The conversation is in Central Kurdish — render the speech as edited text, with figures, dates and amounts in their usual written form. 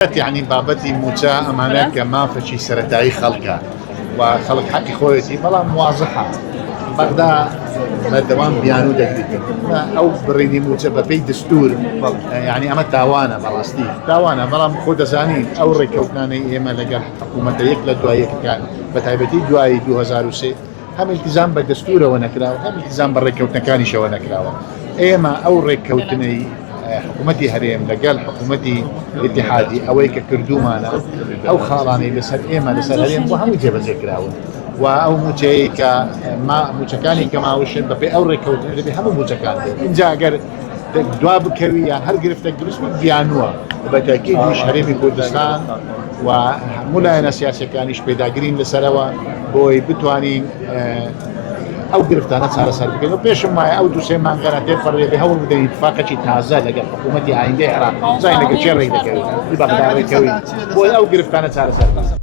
يعني بابتي موجة أمانة كما فشي سرتاي خلقها وخلق حقي خويتي بلا مواضحة بغدا ما دوام بيانو دقيقة أو بريني موجة ببي دستور يعني أما تاوانا بلاستي تاوانا بلا خود زاني أو ركوتناني إيما لقى حكومة يكلا دوايك كان بتايبتي دواي 2003 هم التزام بالدستور ونكراو هم التزام بالركوتنا كانش ونكراو إيما أو ركوتني حكومتي هريم لقال حكومتي الاتحادي اويك كردومانا او خالاني لسر ايما لسر هريم وهم يجيب ذكراون او موجيكا ما موجكاني كما وشن ببي او ريكوت اللي هم موجكاني ان جا اگر دواب كويا هر قرفتك درس بيانوا وبالتاكيد مش هريم كردستان وملاينة سياسية كانش بيداقرين لسروا بوي بتوانين او گرفتانه چاره سر بکن و پیش ما او دو سه منقرات فرقی به هول بدین اتفاق چی تازه لگه حکومتی آینده هر زاین لگه چه رای دکوی بابدار کوي بو او گرفتانه چاره سر